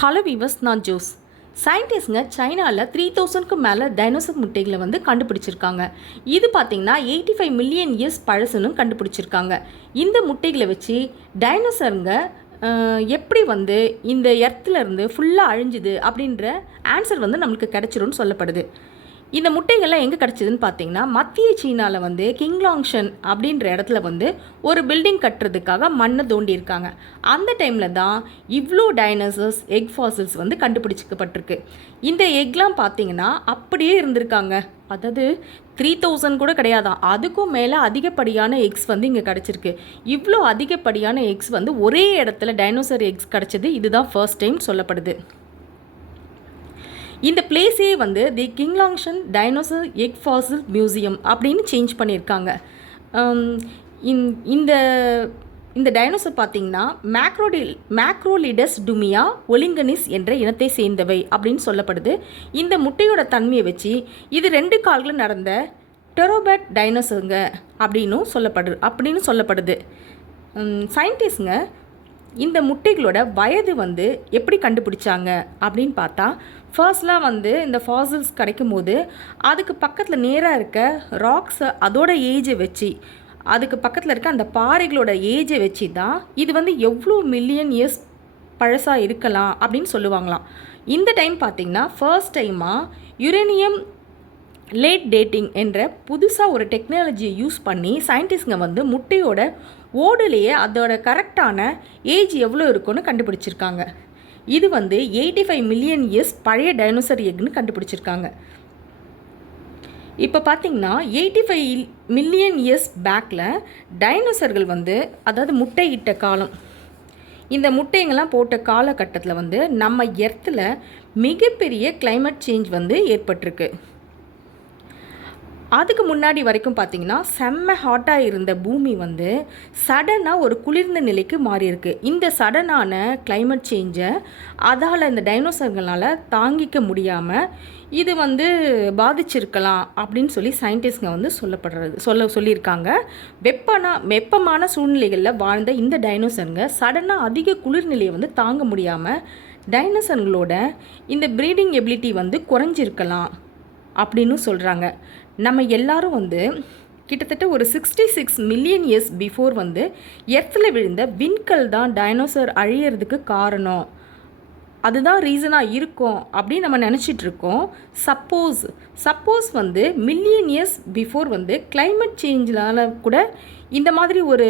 Hello viewers, நான் Jose. சயின்டிஸ்ட்ங்க சைனாவில் 3000க்கு மேலே டைனோசர் முட்டைகளை வந்து கண்டுபிடிச்சிருக்காங்க. இது பார்த்திங்கன்னா 85 மில்லியன் இயர்ஸ் பழசுன்னு கண்டுபிடிச்சிருக்காங்க. இந்த முட்டைகளை வச்சு டைனோசருங்க எப்படி வந்து இந்த எர்த்துலேருந்து ஃபுல்லாக அழிஞ்சுது அப்படின்ற ஆன்சர் வந்து நம்மளுக்கு கிடச்சிரும்னு சொல்லப்படுது. இந்த முட்டைகள்லாம் எங்கே கிடச்சிதுன்னு பார்த்தீங்கன்னா, மத்திய சீனாவில் வந்து கிங்லாங்ஷன் அப்படின்ற இடத்துல வந்து ஒரு பில்டிங் கட்டுறதுக்காக மண்ணை தோண்டியிருக்காங்க. அந்த டைமில் தான் இவ்வளோ டைனோசர்ஸ் எக் ஃபாசில்ஸ் வந்து கண்டுபிடிச்சிக்கப்பட்டிருக்கு. இந்த எக்லாம் பார்த்தீங்கன்னா அப்படியே இருந்திருக்காங்க. அதாவது 3000 கூட கிடையாதான், அதுக்கும் மேலே அதிகப்படியான எக்ஸ் வந்து இங்கே கிடச்சிருக்கு. இவ்வளோ அதிகப்படியான எக்ஸ் வந்து ஒரே இடத்துல டைனோசர் எக்ஸ் கிடச்சது இதுதான் ஃபர்ஸ்ட் டைம் சொல்லப்படுது. இந்த பிளேஸே வந்து தி கிங்லாங்ஷன் டைனோசர் எக் ஃபாசில் மியூசியம் அப்படின்னு சேஞ்ச் பண்ணியிருக்காங்க. இந்த இந்த டைனோசர் பார்த்திங்கன்னா மேக்ரோலிடஸ் டுமியா ஒலிங்கனிஸ் என்ற இனத்தை சேர்ந்தவை அப்படின்னு சொல்லப்படுது. இந்த முட்டையோட தன்மையை வச்சு இது 2 கால்கள் நடந்த டெரோபேட் டைனோசருங்க அப்படின்னு சொல்லப்படுது. சயின்டிஸ்ட்ங்க இந்த முட்டைகளோட வயது வந்து எப்படி கண்டுபிடிச்சாங்க அப்படின்னு பார்த்தா, ஃபர்ஸ்ட்லாம் வந்து இந்த ஃபாசில்ஸ் கிடைக்கும் போது அதுக்கு பக்கத்தில் நேராக இருக்க ராக்ஸை அதோட ஏஜை வச்சு, அதுக்கு பக்கத்தில் இருக்க அந்த பாறைகளோட ஏஜை வச்சு தான் இது வந்து எவ்வளோ மில்லியன் இயர்ஸ் பழசாக இருக்கலாம் அப்படின்னு சொல்லுவாங்களாம். இந்த டைம் பார்த்திங்கன்னா ஃபர்ஸ்ட் டைமாக யுரேனியம் லேட் டேட்டிங் என்ற புதுசாக ஒரு டெக்னாலஜியை யூஸ் பண்ணி சயின்டிஸ்ட்ங்க வந்து முட்டையோட ஓடுலேயே அதோட கரெக்டான ஏஜ் எவ்வளோ இருக்குன்னு கண்டுபிடிச்சிருக்காங்க. இது வந்து 85 மில்லியன் இயர்ஸ் பழைய டைனோசர் எக்னு கண்டுபிடிச்சிருக்காங்க. இப்போ பார்த்திங்கன்னா 85 மில்லியன் இயர்ஸ் பேக்கில் டைனோசர்கள் வந்து, அதாவது முட்டையிட்ட காலம், இந்த முட்டைங்கள்லாம் போட்ட காலகட்டத்தில் வந்து நம்ம எர்த்தில் மிகப்பெரிய கிளைமேட் சேஞ்ச் வந்து ஏற்பட்டிருக்கு. அதுக்கு முன்னாடி வரைக்கும் பார்த்திங்கன்னா செம்ம ஹாட்டாக இருந்த பூமி வந்து சடனாக ஒரு குளிர்ந்த நிலைக்கு மாறியிருக்கு. இந்த சடனான கிளைமேட் சேஞ்சை அதால் இந்த டைனோசர்களால் தாங்கிக்க முடியாமல் இது வந்து பாதிச்சிருக்கலாம் அப்படின்னு சொல்லி சயின்டிஸ்ட்ங்க வந்து சொல்லியிருக்காங்க. வெப்பமான சூழ்நிலைகளில் வாழ்ந்த இந்த டைனோசருங்க சடனாக அதிக குளிர்நிலையை வந்து தாங்க முடியாமல் டைனோசர்களோட இந்த ப்ரீடிங் எபிலிட்டி வந்து குறைஞ்சிருக்கலாம் அப்படின்னு சொல்கிறாங்க. நம்ம எல்லாரும் வந்து கிட்டத்தட்ட ஒரு 66 மில்லியன் இயர்ஸ் பிஃபோர் வந்து எர்த்தில் விழுந்த விண்கல் தான் டைனோசர் அழியறதுக்கு காரணம், அதுதான் ரீசனாக இருக்கும் அப்படின்னு நம்ம நினச்சிட்ருக்கோம். சப்போஸ் வந்து மில்லியன் இயர்ஸ் பிஃபோர் வந்து கிளைமேட் சேஞ்சினால் கூட இந்த மாதிரி ஒரு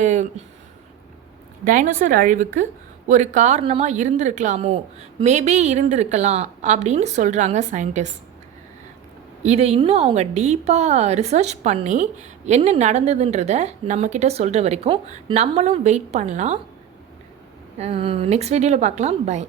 டைனோசர் அழிவுக்கு ஒரு காரணமாக இருந்திருக்கலாமோ, மேபி இருந்திருக்கலாம் அப்படின்னு சொல்கிறாங்க சயின்டிஸ்ட். இதை இன்னும் அவங்க டீப்பாக ரிசர்ச் பண்ணி என்ன நடந்ததுன்றதை நம்மக்கிட்ட சொல்கிற வரைக்கும் நம்மளும் வெயிட் பண்ணலாம். நெக்ஸ்ட் வீடியோவில் பார்க்கலாம். பை.